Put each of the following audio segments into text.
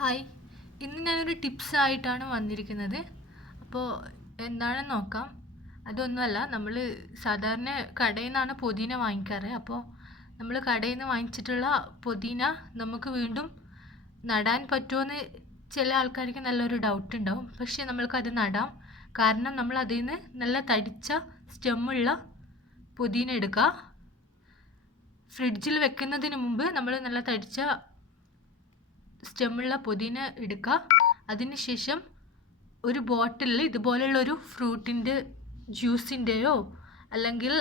Hi, ഇന്ന് ഞാനൊരു ടിപ്സായിട്ടാണ് വന്നിരിക്കുന്നത്. അപ്പോൾ എന്താണെന്ന് നോക്കാം. അതൊന്നുമല്ല, നമ്മൾ സാധാരണ കടയിൽ നിന്നാണ് പുതിന വാങ്ങിക്കാറ്. അപ്പോൾ നമ്മൾ കടയിൽ നിന്ന് വാങ്ങിച്ചിട്ടുള്ള പുതിന നമുക്ക് വീണ്ടും നടാൻ പറ്റുമോയെന്ന് ചില ആൾക്കാർക്ക് നല്ലൊരു ഡൗട്ട് ഉണ്ടാവും. പക്ഷേ നമ്മൾക്കത് നടാം. കാരണം നമ്മൾ അതിൽ നിന്ന് നല്ല തടിച്ച സ്റ്റെമ്മുള്ള പുതിന എടുക്കുക. ഫ്രിഡ്ജിൽ വെക്കുന്നതിന് മുമ്പ് നമ്മൾ നല്ല തടിച്ച സ്റ്റെമ്മുള്ള പുതിന എടുക്കുക. അതിനുശേഷം ഒരു ബോട്ടിലിൽ ഇതുപോലുള്ളൊരു ഫ്രൂട്ടിൻ്റെ ജ്യൂസിൻ്റെയോ അല്ലെങ്കിൽ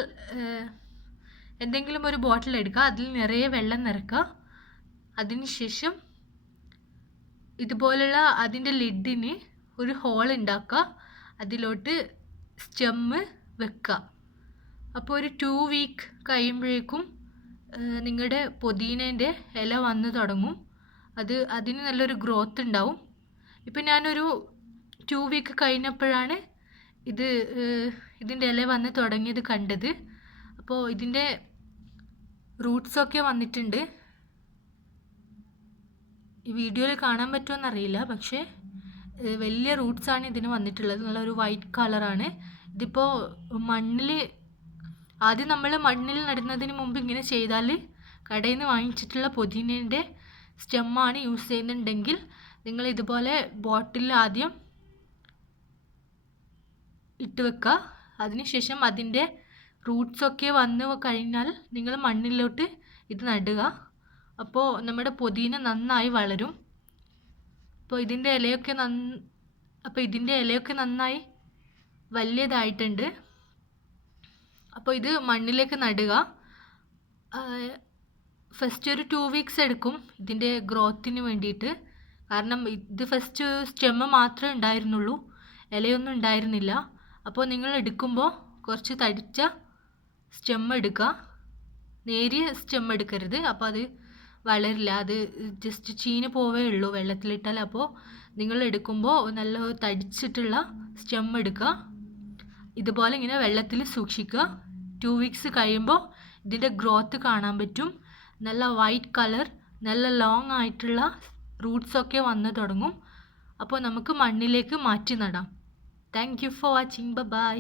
എന്തെങ്കിലും ഒരു ബോട്ടിൽ എടുക്കുക. അതിൽ നിറയെ വെള്ളം നിറക്കുക. അതിനുശേഷം ഇതുപോലുള്ള അതിൻ്റെ ലിഡിന് ഒരു ഹോൾ ഉണ്ടാക്കുക. അതിലോട്ട് സ്റ്റെമ്മ് വെക്കുക. അപ്പോൾ ഒരു 2 വീക്ക് കഴിയുമ്പോഴേക്കും നിങ്ങളുടെ പുതിനേൻ്റെ ഇല വന്ന് തുടങ്ങും. അതിന് നല്ലൊരു ഗ്രോത്ത് ഉണ്ടാവും. ഇപ്പം ഞാനൊരു 2 വീക്ക് കഴിഞ്ഞപ്പോഴാണ് ഇതിൻ്റെ ഇല വന്ന് തുടങ്ങിയത് കണ്ടത്. അപ്പോൾ ഇതിൻ്റെ റൂട്ട്സൊക്കെ വന്നിട്ടുണ്ട്. ഈ വീഡിയോയിൽ കാണാൻ പറ്റുമോയെന്നറിയില്ല, പക്ഷേ വലിയ റൂട്ട്സാണ് ഇതിന് വന്നിട്ടുള്ളത്. നല്ലൊരു വൈറ്റ് കളറാണ്. ഇതിപ്പോൾ ആദ്യം നമ്മൾ മണ്ണിൽ നടുന്നതിന് മുമ്പ് ഇങ്ങനെ ചെയ്താൽ കടയിൽ നിന്ന് വാങ്ങിച്ചിട്ടുള്ള പുതിനേൻ്റെ സ്റ്റെമ്മാണ് യൂസ് ചെയ്യുന്നുണ്ടെങ്കിൽ നിങ്ങൾ ഇതുപോലെ ബോട്ടിലിൽ ആദ്യം ഇട്ട് വെക്കുക. അതിനുശേഷം അതിൻ്റെ റൂട്ട്സൊക്കെ വന്ന് കഴിഞ്ഞാൽ നിങ്ങൾ മണ്ണിലോട്ട് ഇത് നടുക. അപ്പോൾ നമ്മുടെ പുതിന നന്നായി വളരും. അപ്പോൾ ഇതിൻ്റെ ഇലയൊക്കെ നന്നായി വലിയതായിട്ടുണ്ട്. അപ്പോൾ ഇത് മണ്ണിലേക്ക് നടുക. ഫസ്റ്റ് ഒരു 2 വീക്സ് എടുക്കും ഇതിൻ്റെ ഗ്രോത്തിന് വേണ്ടിയിട്ട്. കാരണം ഇത് ഫസ്റ്റ് സ്റ്റെമ്മ് മാത്രമേ ഉണ്ടായിരുന്നുള്ളൂ, ഇലയൊന്നും ഉണ്ടായിരുന്നില്ല. അപ്പോൾ നിങ്ങൾ എടുക്കുമ്പോൾ കുറച്ച് തടിച്ച സ്റ്റെമ്മ് എടുക്കുക. നേരിയ സ്റ്റെമ്മ് എടുക്കരുത്, അപ്പോൾ അത് വളരില്ല. അത് ജസ്റ്റ് ചീഞ്ഞ് പോവേ ഉള്ളൂ വെള്ളത്തിലിട്ടാൽ. അപ്പോൾ നിങ്ങൾ എടുക്കുമ്പോൾ നല്ല തടിച്ചിട്ടുള്ള സ്റ്റെമ്മ് എടുക്കുക. ഇതുപോലെ ഇങ്ങനെ വെള്ളത്തിൽ സൂക്ഷിക്കുക. 2 വീക്സ് കഴിയുമ്പോൾ ഇതിൻ്റെ ഗ്രോത്ത് കാണാൻ പറ്റും. നല്ല വൈറ്റ് കളർ, നല്ല ലോങ് ആയിട്ടുള്ള റൂട്ട്സൊക്കെ വന്ന് തുടങ്ങും. അപ്പോൾ നമുക്ക് മണ്ണിലേക്ക് മാറ്റി നടാം. Thank you for watching. By.